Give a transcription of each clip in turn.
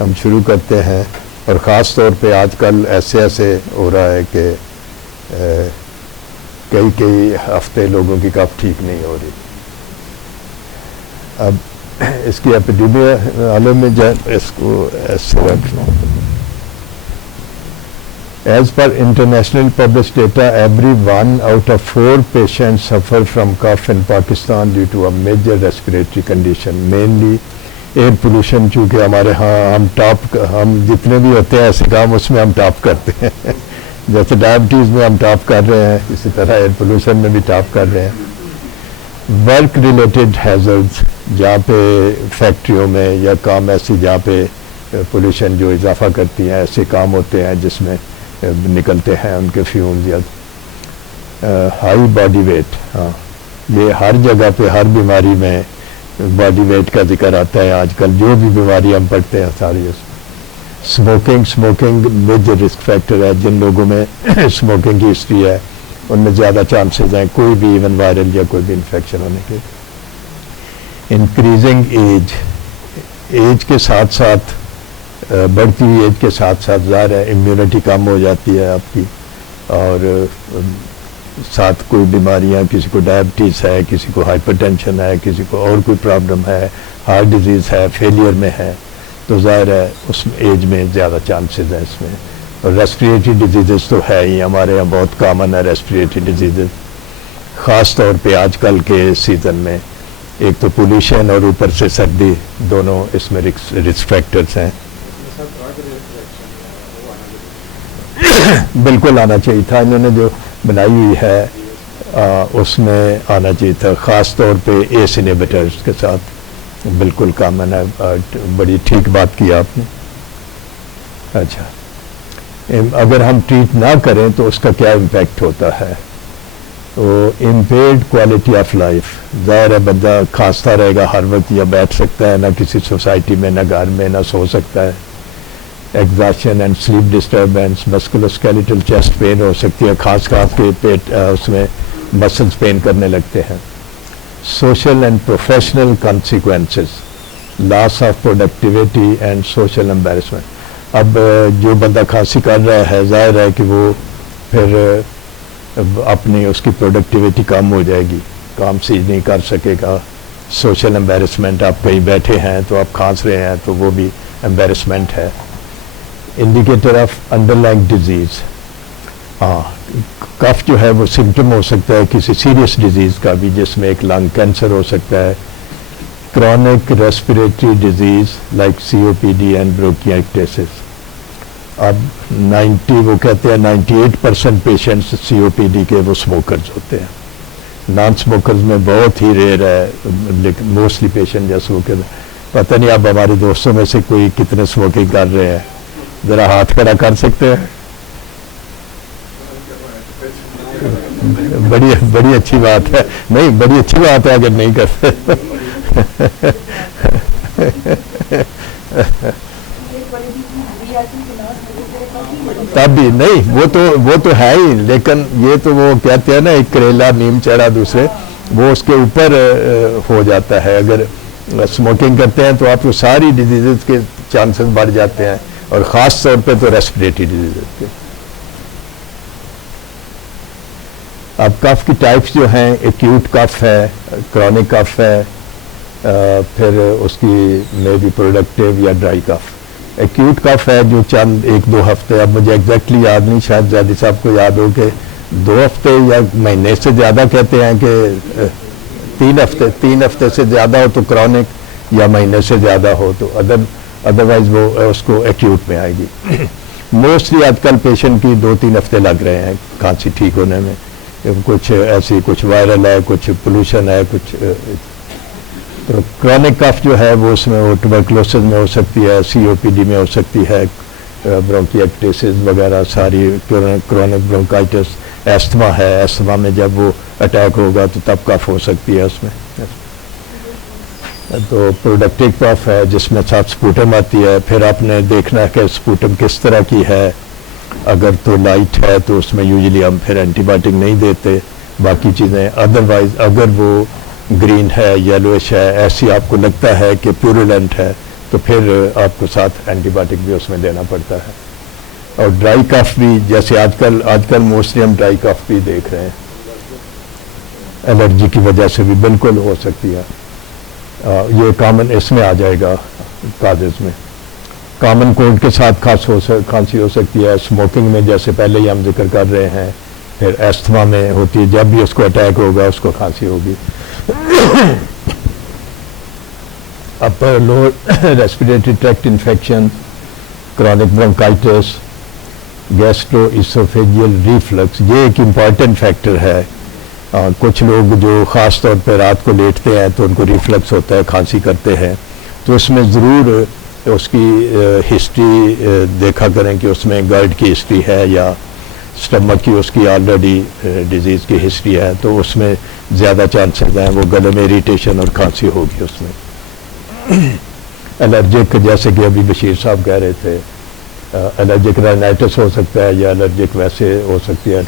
ہم شروع کرتے ہیں. اور خاص طور پہ آج کل ایسے ہو رہا ہے کہ کئی ہفتے لوگوں کی کف ٹھیک نہیں ہو رہی. اب اس کی ایپیڈیمیا عالم میں اس کو ایسے رکھ لوں. As per international published data, every 1 out of 4 patients suffer from cough in Pakistan due to a major respiratory condition, mainly air pollution. چونکہ ہمارے ہاں ہم جتنے بھی ہوتے ہیں ایسے کام اس میں ہم ٹاپ کرتے ہیں. جیسے ڈائبٹیز میں ہم ٹاپ کر رہے ہیں, اسی طرح ایئر پولوشن میں بھی ٹاپ کر رہے ہیں. ورک ریلیٹڈ ہیزرڈز, جہاں پہ فیکٹریوں میں یا کام ایسی جہاں پہ پولوشن جو اضافہ کرتی ہیں, ایسے کام ہوتے ہیں جس میں نکلتے ہیں ان کے فیومز. یا ہائی باڈی ویٹ, ہاں یہ ہر جگہ پہ ہر بیماری میں باڈی ویٹ کا ذکر آتا ہے آج کل. جو بھی بیماری ہم پڑھتے ہیں ساری اس میں. اسموکنگ میجر رسک فیکٹر ہے. جن لوگوں میں اسموکنگ کی ہسٹری ہے ان میں زیادہ چانسز ہیں کوئی بھی ایون وائرل یا کوئی بھی انفیکشن ہونے کے. انکریزنگ ایج کے ساتھ ساتھ, بڑھتی ہوئی ایج کے ساتھ ساتھ ظاہر ہے امیونٹی کم ہو جاتی ہے آپ کی, اور ساتھ کوئی بیماریاں, کسی کو ڈائبٹیز ہے, کسی کو ہائپر ٹینشن ہے, کسی کو اور کوئی پرابلم ہے, ہارٹ ڈیزیز ہے, فیلئر میں ہے, تو ظاہر ہے اس ایج میں زیادہ چانسز ہیں اس میں. اور ریسپریٹری ڈیزیزز تو ہے ہی ہمارے یہاں بہت کامن ہے ریسپریٹری ڈیزیزز, خاص طور پہ آج کل کے سیزن میں. ایک تو پولوشن اور اوپر سے سردی, دونوں اس میں رسک فیکٹرز ہیں. بالکل آنا چاہیے تھا, انہوں نے جو بنائی ہوئی ہے اس میں آنا چاہیے تھا, خاص طور پہ ایس انہیبیٹرز کے ساتھ. بالکل کامن ہے, بڑی ٹھیک بات کی آپ نے. اچھا, اگر ہم ٹریٹ نہ کریں تو اس کا کیا امپیکٹ ہوتا ہے؟ تو امپیئرڈ کوالٹی آف لائف. ظاہر ہے بندہ کھانستا رہے گا ہر وقت, یا بیٹھ سکتا ہے نہ کسی سوسائٹی میں, نہ گھر میں, نہ سو سکتا ہے. Exhaustion and sleep disturbance, musculoskeletal chest pain ہو سکتی ہے, کھانس کے پیٹ اس میں مسلس پین کرنے لگتے ہیں. Social and professional consequences, loss of productivity and social embarrassment. اب جو بندہ کھانسی کر رہا ہے ظاہر ہے کہ وہ پھر اپنی اس کی پروڈکٹیوٹی کم ہو جائے گی, کام سیدھ نہیں کر سکے گا. سوشل امبیرسمنٹ, آپ کہیں بیٹھے ہیں تو آپ کھانس رہے ہیں تو وہ بھی امبیرسمنٹ ہے. Indicator of under lying disease, ہاں کف جو ہے وہ سمٹم ہو سکتا ہے کسی سیریس ڈیزیز کا بھی, جس میں ایک لنگ کینسر ہو سکتا ہے. Chronic respiratory disease like COPD and bronchitis. اب وہ کہتے ہیں 98% پیشنٹس COPD کے وہ اسموکرز ہوتے ہیں. نان اسموکرز میں بہت ہی ریئر ہے, لیکن موسٹلی پیشنٹ جو اسموکر. پتہ نہیں اب ہمارے دوستوں میں سے کوئی کتنے اسموکنگ کر رہے ہیں, ذرا ہاتھ کھڑا کر سکتے ہیں؟ بڑی اچھی بات ہے. نہیں, بڑی اچھی بات ہے اگر نہیں کرتے. تب بھی نہیں, وہ تو ہے ہی, لیکن یہ تو وہ کہتے ہیں نا ایک کریلا نیم چڑھا دوسرے, وہ اس کے اوپر ہو جاتا ہے. اگر اسموکنگ کرتے ہیں تو آپ کو ساری ڈیزیزز کے چانسز بڑھ جاتے ہیں, اور خاص طور پہ تو ریسپریٹری ڈیزیزز کے. اب کف کی ٹائپس جو ہیں, ایکیوٹ کف ہے, کرونک کف ہے, پھر اس کی میں بھی پروڈکٹیو یا ڈرائی کف. ایکیوٹ کف ہے جو چند 1-2 ہفتے, اب مجھے ایگزیکٹلی یاد نہیں, شاید زیادی صاحب کو یاد ہو کہ 2 ہفتے یا مہینے سے زیادہ کہتے ہیں کہ 3 ہفتے سے زیادہ ہو تو کرونک, یا مہینے سے زیادہ ہو تو ادروائز وہ اس کو ایکیوٹ میں آئے گی. موسٹلی آج کل پیشنٹ کی 2-3 ہفتے لگ رہے ہیں کھانسی ٹھیک ہونے میں. کچھ ایسی, کچھ وائرل ہے, کچھ پولوشن ہے, کچھ. تو کرونک کف جو ہے وہ اس میں ٹوبرکلوسس میں ہو سکتی ہے, COPD میں ہو سکتی ہے, برونکیائٹس وغیرہ ساری, کرونک برونکائٹس. ایستھما ہے, ایستھما میں جب وہ اٹیک ہوگا تو تب کف ہو سکتی ہے اس میں. تو پروڈکٹیو کف ہے جس میں ساتھ سپوٹم آتی ہے. پھر آپ نے دیکھنا ہے کہ سپوٹم کس طرح کی ہے. اگر تو لائٹ ہے تو اس میں یوزلی ہم پھر اینٹی بائیوٹک نہیں دیتے, باقی چیزیں. ادروائز اگر وہ گرین ہے, یلوش ہے, ایسی آپ کو لگتا ہے کہ پیورولنٹ ہے, تو پھر آپ کو ساتھ اینٹی بایوٹک بھی اس میں دینا پڑتا ہے. اور ڈرائی کف بھی جیسے آج کل موسٹلی ہم ڈرائی کف بھی دیکھ رہے ہیں, الرجی کی وجہ سے بھی بالکل ہو سکتی ہے. یہ کامن اس میں آ جائے گا کازز میں. کامن کولڈ کے ساتھ کھانسی ہو سکتی ہے, اسموکنگ میں جیسے پہلے ہی ہم ذکر کر رہے ہیں, پھر ایستھما میں ہوتی ہے, جب بھی اس کو اٹیک ہوگا اس کو کھانسی ہوگی. Upper lower respiratory tract infection, chronic bronchitis, gastro oesophageal reflux, یہ ایک امپورٹنٹ فیکٹر ہے. کچھ لوگ جو خاص طور پہ رات کو لیٹتے ہیں تو ان کو ریفلکس ہوتا ہے, کھانسی کرتے ہیں, تو اس میں ضرور اس کی ہسٹری دیکھا کریں کہ اس میں گرڈ کی ہسٹری ہے یا اسٹمک کی اس کی آلریڈی ڈیزیز کی ہسٹری ہے, تو اس میں زیادہ چانسز ہیں وہ گلے میں اریٹیشن اور کھانسی ہوگی اس میں. الرجک جیسے کہ ابھی بشیر صاحب کہہ رہے تھے, الرجک رائنائٹس ہو سکتا ہے یا الرجک ویسے ہو سکتی ہے.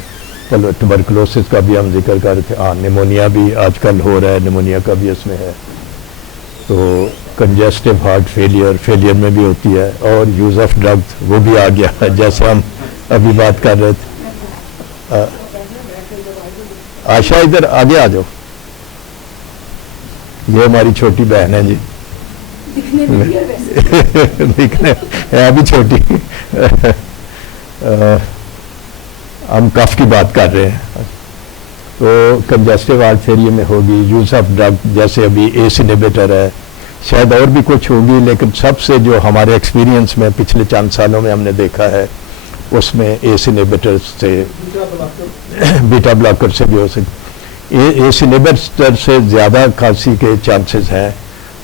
ٹبرکلوسس کا بھی ہم ذکر کر رہے تھے, نمونیا بھی آج کل ہو رہا ہے, نمونیا کا بھی اس میں ہے. تو کنجسٹو ہارٹ فیلئر میں بھی ہوتی ہے, اور یوز آف ڈرگ وہ بھی آ گیا جیسے ہم ابھی بات کر رہے تھے. آشا ادھر آگے آ جاؤ, یہ ہماری چھوٹی بہن ہے جی, دکھنے ہے ابھی چھوٹی. ہم کف کی بات کر رہے ہیں, تو کنجسٹو ہارٹ فیلئر میں ہوگی. یوز آف ڈرگ جیسے ابھی ایس انہیبیٹر ہے, شاید اور بھی کچھ ہوگی, لیکن سب سے جو ہمارے ایکسپیرینس میں پچھلے چند سالوں میں ہم نے دیکھا ہے اس میں ایس انہیبیٹر سے, بیٹا بلاکر سے بھی ہو سکتی. ایس انہیبیٹر سے زیادہ کھانسی کے چانسز ہیں,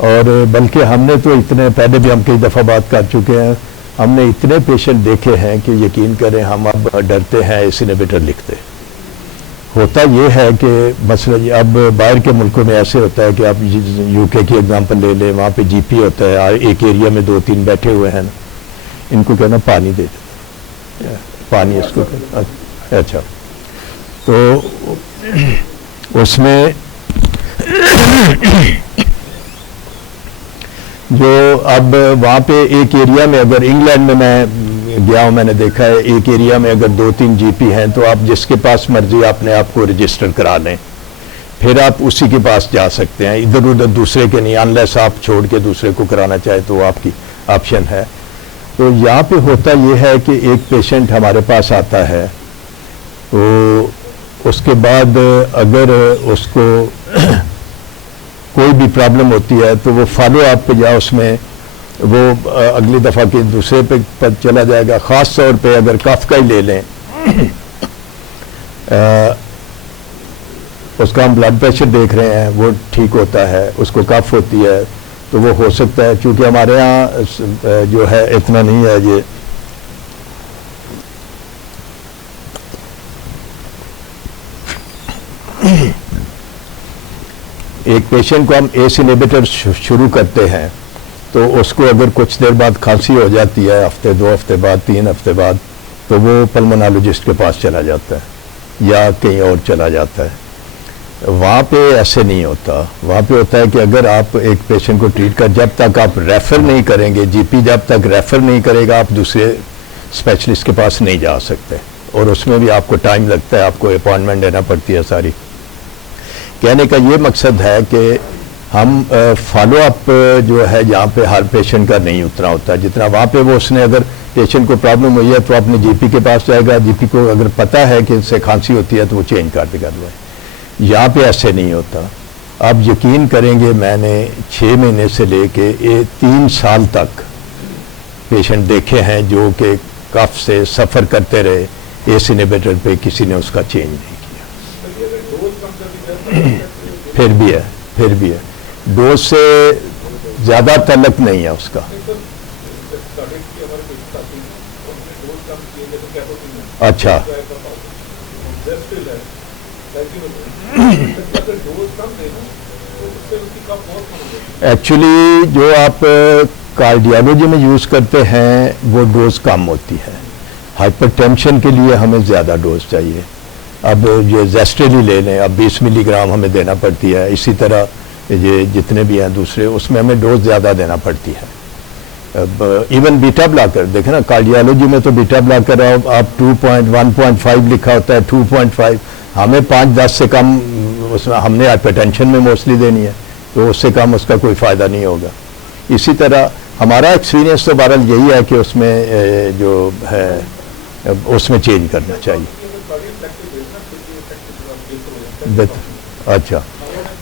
اور بلکہ ہم نے تو اتنے پہلے بھی ہم کئی دفعہ بات کر چکے ہیں, ہم نے اتنے پیشنٹ دیکھے ہیں کہ یقین کریں ہم اب ڈرتے ہیں ایس انہیبیٹر لکھتے. ہوتا یہ ہے کہ مثلا اب باہر کے ملکوں میں ایسے ہوتا ہے کہ آپ یو کے کی ایگزامپل لے لیں, وہاں پہ جی پی ہوتا ہے, ایک ایریا میں 2-3 بیٹھے ہوئے ہیں, ان کو کہنا پانی دے دو, پانی اس کو. اچھا, تو اس میں جو اب وہاں پہ ایک ایریا میں, اگر انگلینڈ میں گیا ہوں, میں نے دیکھا ہے ایک ایریا میں اگر 2-3 جی پی ہیں تو آپ جس کے پاس مرضی اپنے آپ کو رجسٹر کرا لیں, پھر آپ اسی کے پاس جا سکتے ہیں, ادھر ادھر دوسرے کے نہیں, انلیس آپ چھوڑ کے دوسرے کو کرانا چاہے تو آپ کی آپشن ہے. تو یہاں پہ ہوتا یہ ہے کہ ایک پیشنٹ ہمارے پاس آتا ہے, تو اس کے بعد اگر اس کو کوئی بھی پرابلم ہوتی ہے تو وہ فالو اپ پہ یا اس میں وہ اگلی دفعہ کے دوسرے پہ چلا جائے گا. خاص طور پہ اگر کف کا ہی لے لیں, اس کا ہم بلڈ پریشر دیکھ رہے ہیں وہ ٹھیک ہوتا ہے, اس کو کف ہوتی ہے تو وہ ہو سکتا ہے, چونکہ ہمارے ہاں جو ہے اتنا نہیں ہے یہ, ایک پیشنٹ کو ہم ایس انہیبیٹر شروع کرتے ہیں تو اس کو اگر کچھ دیر بعد کھانسی ہو جاتی ہے, ہفتے 2 ہفتے بعد 3 ہفتے بعد, تو وہ پلمونالوجسٹ کے پاس چلا جاتا ہے یا کہیں اور چلا جاتا ہے. وہاں پہ ایسے نہیں ہوتا, وہاں پہ ہوتا ہے کہ اگر آپ ایک پیشنٹ کو ٹریٹ کر, جب تک آپ ریفر نہیں کریں گے, جی پی جب تک ریفر نہیں کرے گا آپ دوسرے اسپیشلسٹ کے پاس نہیں جا سکتے, اور اس میں بھی آپ کو ٹائم لگتا ہے, آپ کو اپائنٹمنٹ دینا پڑتی ہے ساری. کہنے کا یہ مقصد ہے کہ ہم فالو اپ جو ہے یہاں پہ ہر پیشنٹ کا نہیں اتنا ہوتا جتنا وہاں پہ. وہ اس نے اگر پیشنٹ کو پرابلم ہوئی ہے تو اپنے جی پی کے پاس جائے گا, جی پی کو اگر پتہ ہے کہ اس سے کھانسی ہوتی ہے تو وہ چینج کر دے گا. یہاں پہ ایسے نہیں ہوتا. آپ یقین کریں گے میں نے 6 مہینے سے لے کے 3 سال تک پیشنٹ دیکھے ہیں جو کہ کف سے سفر کرتے رہے, ایس انہیبیٹر پہ کسی نے اس کا چینج نہیں کیا. پھر بھی ہے ڈوز سے زیادہ تعلق نہیں ہے اس کا. اچھا, ایکچولی جو آپ کارڈیالوجی میں یوز کرتے ہیں وہ ڈوز کم ہوتی ہے. ہائپر ٹینشن کے لیے ہمیں زیادہ ڈوز چاہیے. اب یہ زیسٹریلی لے لیں, اب 20 ملی گرام ہمیں دینا پڑتی ہے. اسی طرح یہ جتنے بھی ہیں دوسرے, اس میں ہمیں ڈوز زیادہ دینا پڑتی ہے. ایون بیٹا بلاکر دیکھیں نا، کارڈیالوجی میں تو بیٹا بلاکر آپ 1.5 لکھا ہوتا ہے 2.5، ہمیں 5-10 سے کم اس میں ہم نے ہائپر ٹینشن میں موسٹلی دینی ہے، تو اس سے کم اس کا کوئی فائدہ نہیں ہوگا. اسی طرح ہمارا ایکسپیرینس تو بہرحال یہی ہے کہ اس میں جو ہے اس میں چینج کرنا چاہیے. اچھا،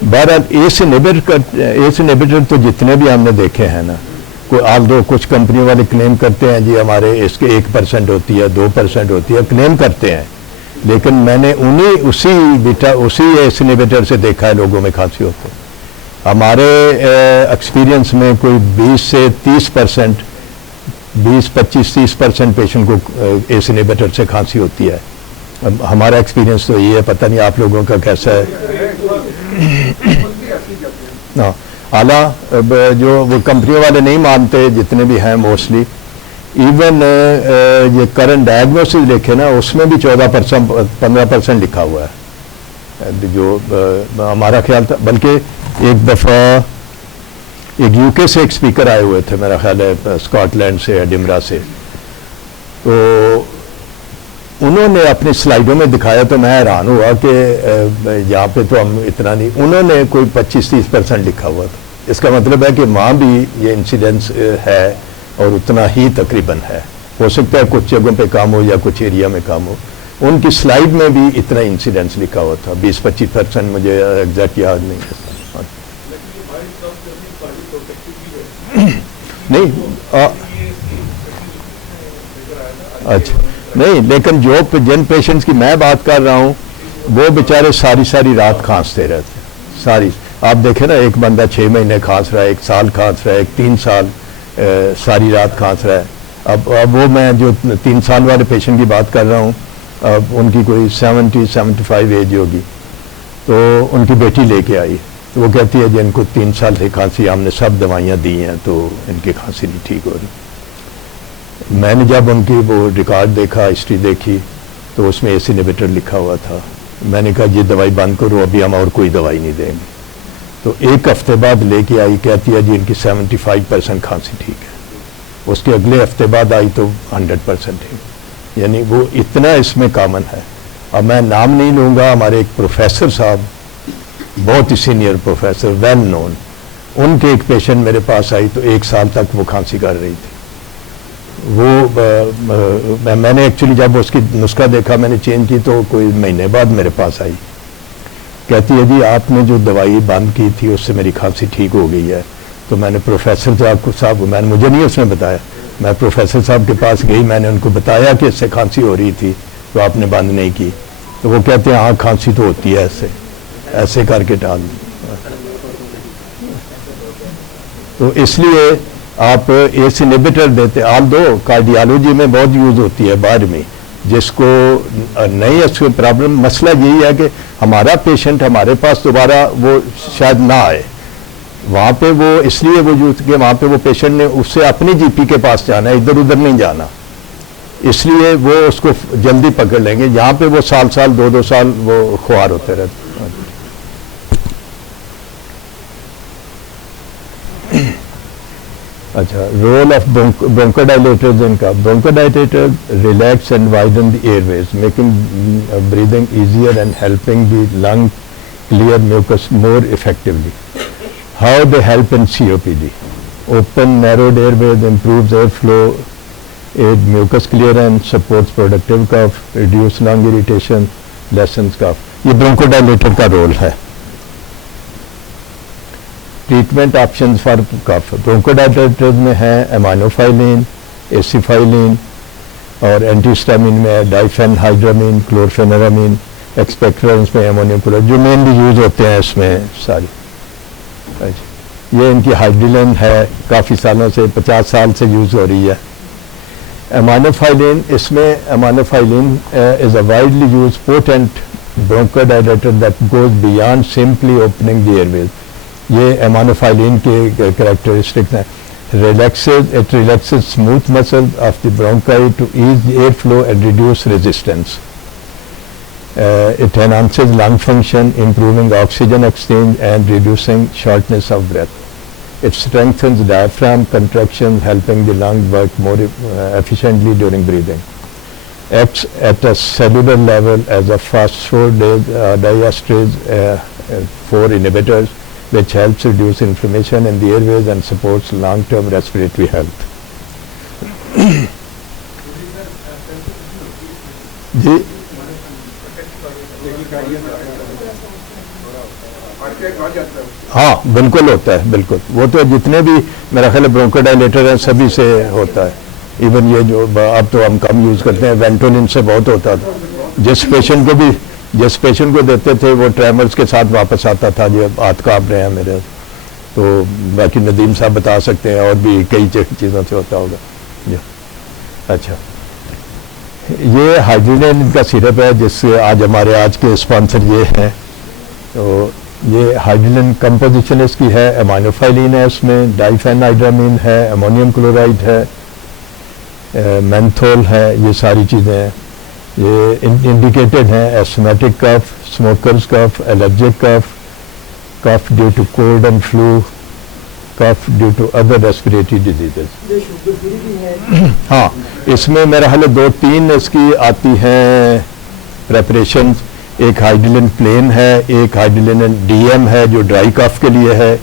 بہرحال ایس انہیبیٹر تو جتنے بھی ہم نے دیکھے ہیں نا، کچھ کمپنی والے کلیم کرتے ہیں جی ہمارے اس کے 1% ہوتی ہے 2% ہوتی ہے، کلیم کرتے ہیں، لیکن میں نے اسی ایس انہیبیٹر سے دیکھا ہے لوگوں میں کھانسی ہوتی ہے. ہمارے ایکسپیرینس میں کوئی 20 سے 30%، 25-30% پیشنٹ کو ایس انہیبیٹر سے کھانسی ہوتی ہے. ہمارا ایکسپیرینس تو یہ ہے، پتہ نہیں آپ لوگوں کا کیسا ہے. اعلیٰ جو وہ کمپنی والے نہیں مانتے جتنے بھی ہیں موسٹلی، ایون یہ کرنٹ ڈائگنوسس دیکھے نا، اس میں بھی 14% 15% لکھا ہوا ہے. جو ہمارا خیال تھا، بلکہ ایک دفعہ ایک یو کے سے ایک اسپیکر آئے ہوئے تھے، میرا خیال ہے اسکاٹ لینڈ سے ایڈنبرا سے، تو انہوں نے اپنی سلائیڈوں میں دکھایا تو میں حیران ہوا کہ یہاں پہ تو ہم اتنا نہیں، انہوں نے کوئی 25-30% لکھا ہوا تھا. اس کا مطلب ہے کہ وہاں بھی یہ انسیڈنس ہے اور اتنا ہی تقریباً ہے. ہو سکتا ہے کچھ جگہوں پہ کام ہو یا کچھ ایریا میں کام ہو. ان کی سلائیڈ میں بھی اتنا انسیڈنس لکھا ہوا تھا، 20-25%، مجھے ایگزیکٹ یاد نہیں ہے. نہیں اچھا نہیں، لیکن جن پیشنٹس کی میں بات کر رہا ہوں وہ بیچارے ساری رات کھانستے رہتے ہیں. ساری آپ دیکھیں نا، ایک بندہ 6 مہینے کھانس رہا ہے، 1 سال کھانس رہا ہے، ایک 3 سال ساری رات کھانس رہا ہے. اب وہ میں جو 3 سال والے پیشنٹ کی بات کر رہا ہوں، اب ان کی کوئی 70-75 ایج ہوگی، تو ان کی بیٹی لے کے آئی، تو وہ کہتی ہے جی ان کو 3 سال سے کھانسی، ہم نے سب دوائیاں دی ہیں تو ان کی کھانسی نہیں ٹھیک ہو رہی. میں نے جب ان کی وہ ریکارڈ دیکھا، ہسٹری دیکھی، تو اس میں ایس انہیبیٹر لکھا ہوا تھا. میں نے کہا یہ دوائی بند کرو، ابھی ہم اور کوئی دوائی نہیں دیں گے. تو 1 ہفتے بعد لے کے آئی، کہتی ہے جی ان کی 75% کھانسی ٹھیک ہے. اس کے اگلے ہفتے بعد آئی تو 100% ٹھیک. یعنی وہ اتنا اس میں کامن ہے. اب میں نام نہیں لوں گا، ہمارے ایک پروفیسر صاحب، بہت ہی سینئر پروفیسر، ویل نون، ان کے ایک پیشنٹ میرے پاس آئی تو 1 سال تک وہ کھانسی کر رہی تھی. وہ میں نے ایکچولی جب اس کی نسخہ دیکھا، میں نے چینج کی تو کوئی مہینے بعد میرے پاس آئی، کہتی ہے جی آپ نے جو دوائی بند کی تھی اس سے میری کھانسی ٹھیک ہو گئی ہے. تو میں نے پروفیسر صاحب مجھے نہیں اس نے بتایا، میں پروفیسر صاحب کے پاس گئی، میں نے ان کو بتایا کہ اس سے کھانسی ہو رہی تھی تو آپ نے بند نہیں کی. تو وہ کہتے ہیں ہاں کھانسی تو ہوتی ہے، ایسے کر کے ٹال دی. تو اس لیے آپ ایس انہیبیٹر دیتے، دو کارڈیالوجی میں بہت یوز ہوتی ہے باہر میں، جس کو نہیں اس کو پرابلم. مسئلہ یہی ہے کہ ہمارا پیشنٹ ہمارے پاس دوبارہ وہ شاید نہ آئے وہاں پہ، وہ اس لیے وہ یوز کہ وہاں پہ وہ پیشنٹ نے اس سے اپنی جی پی کے پاس جانا ہے، ادھر ادھر نہیں جانا، اس لیے وہ اس کو جلدی پکڑ لیں گے. یہاں پہ وہ سال 2 سال وہ خوار ہوتے رہتے. اچھا، رول آف برونکوڈائلیٹرز ان کا. Bronchodilator relax and widen the airways, making breathing easier and helping the lung clear mucus more effectively. How they help in COPD. Open narrowed airways improves airflow, aid mucus clearance, supports productive cough, reduce lung irritation, lessens cough. یہ bronchodilator کا role ہے. Treatment options for cough. Bronchodilators میں ہیں امینوفائلین، ایسیفائلین، اور anti histamine میں ڈائفین ہائیڈرامین، کلورفینرامین. ایکسپیکٹرنس میں امونیم chloride, جو mainly use ہوتے ہیں اس میں ساری. یہ ان کی ہائیڈرلین ہے، کافی سالوں سے 50 سال سے یوز ہو رہی ہے. امینوفائلین، اس میں aminophylline is a widely used potent bronchodilator that goes beyond simply opening the airways. یہ امینوفائلین کے کریکٹرسٹکس ہیں. It relaxes smooth muscle of the bronchi to ease the airflow and reduce resistance. It enhances lung function, improving oxygen exchange and reducing shortness of breath. It strengthens diaphragm contraction, helping the lung work more efficiently during breathing. Acts at a cellular level as a phosphodiesterase 4 inhibitors, which helps reduce inflammation in the airways and supports long-term respiratory health. جی ہاں بالکل ہوتا ہے، بالکل. وہ تو جتنے بھی میرا خیال ہے برونکوڈائلیٹر ہیں سبھی سے ہوتا ہے. ایون یہ جو اب تو ہم کم یوز کرتے ہیں، وینٹولن سے بہت ہوتا تھا. جس پیشنٹ کو دیتے تھے وہ ٹریمرز کے ساتھ واپس آتا تھا. یہ ہاتھ کانپ رہے ہیں میرے، تو باقی ندیم صاحب بتا سکتے ہیں، اور بھی کئی چیزوں سے ہوتا ہوگا. جی اچھا، یہ ہائیڈرولین کا سیرپ ہے جس سے آج کے اسپانسر یہ ہیں. تو یہ ہائیڈرولین کمپوزیشن اس کی ہے، امائنوفائلین ہے، اس میں ڈائی فینہائیڈرامین ہے، امونیم کلورائڈ ہے، مینتھول ہے. یہ ساری چیزیں ہیں. یہ انڈیکیٹڈ ہیں asthmatic cough, smokers cough, allergic cough due to cold and flu, cough due to other respiratory diseases. ہاں اس میں میرا حال 2-3 اس کی آتی ہیں پریپریشنز. ایک ہائیڈرولین پلین ہے، ایک ہائیڈرولین ڈی ایم ہے جو ڈرائی کف کے لیے ہے،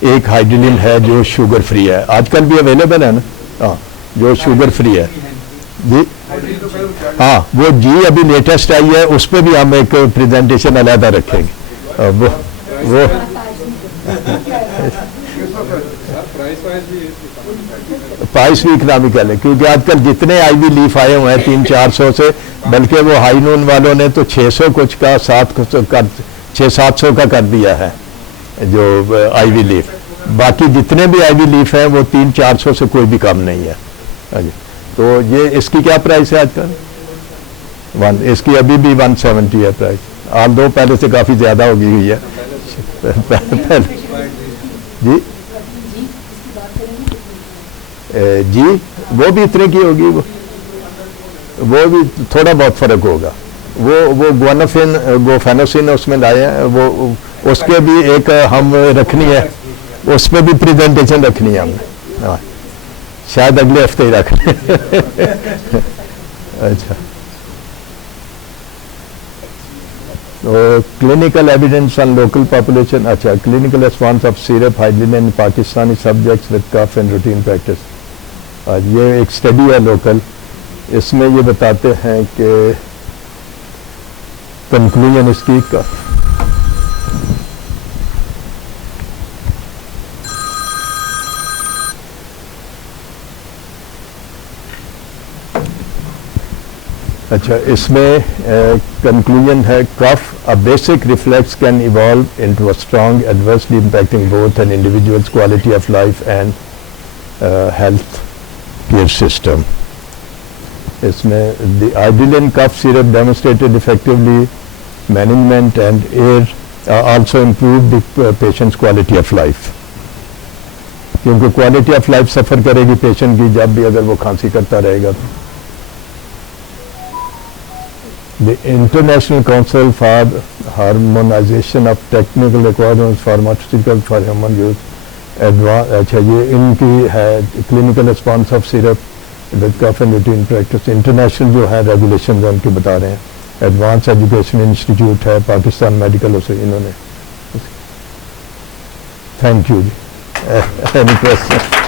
ایک ہائیڈرولین ہے جو شوگر فری ہے. آج کل بھی اویلیبل ہے نا، ہاں جو شوگر فری ہے. جی ہاں وہ جی ابھی لیٹسٹ آئی ہے، اس پہ بھی ہم ایک پریزنٹیشن علیحدہ رکھیں گے. وہ پرائس بھی اکنامکل ہے، کیونکہ آج کل جتنے آئی وی لیف آئے ہوئے ہیں 300-400 سے، بلکہ وہ ہائی نون والوں نے تو 600 کچھ کا 600-700 کا کر دیا ہے جو آئی وی لیف. باقی جتنے بھی آئی وی لیف ہیں وہ 300-400 سے کوئی بھی کم نہیں ہے. تو یہ اس کی کیا پرائس ہے آج کل؟ اس کی ابھی بھی 170 ہے پرائس. آل دو پہلے سے کافی زیادہ ہوگی ہوئی ہے. جی جی وہ بھی اتنے کی ہوگی، وہ بھی تھوڑا بہت فرق ہوگا. وہ گوفینوسن اس میں لائے ہیں، وہ اس کے بھی ایک ہم رکھنی ہے، اس پہ بھی پریزنٹیشن رکھنی ہے ہم نے. ہاں شاید اگلے ہفتے ہی رکھنی ہے. اچھا clinical evidence on local population. اچھا clinical response of syrup Hydroline in Pakistani subjects with cough and routine practice. یہ ایک اسٹڈی ہے لوکل. اس میں یہ بتاتے ہیں کہ کنکلوژن اس کی اچھا اس میں کنکلوژن ہے کف a basic reflex can evolve into a strong adversely impacting both an individual's quality of life and health care system. اس میں the hydrogen cough syrup demonstrated effectively management and also improved the patient's quality of life. کیونکہ quality of life سفر کرے گی patient کی جب بھی اگر وہ کھانسی کرتا رہے گا. The International Council for Harmonization of Technical Requirements Pharmaceutical for Human Use اچھا یہ ان کی ہے clinical response of syrup with cough and routine practice. International جو ہے ریگولیشنز ان کی بتا رہے ہیں. ایڈوانس ایجوکیشن انسٹیٹیوٹ ہے پاکستان میڈیکل سے انہوں نے. Thank you ji. Any question?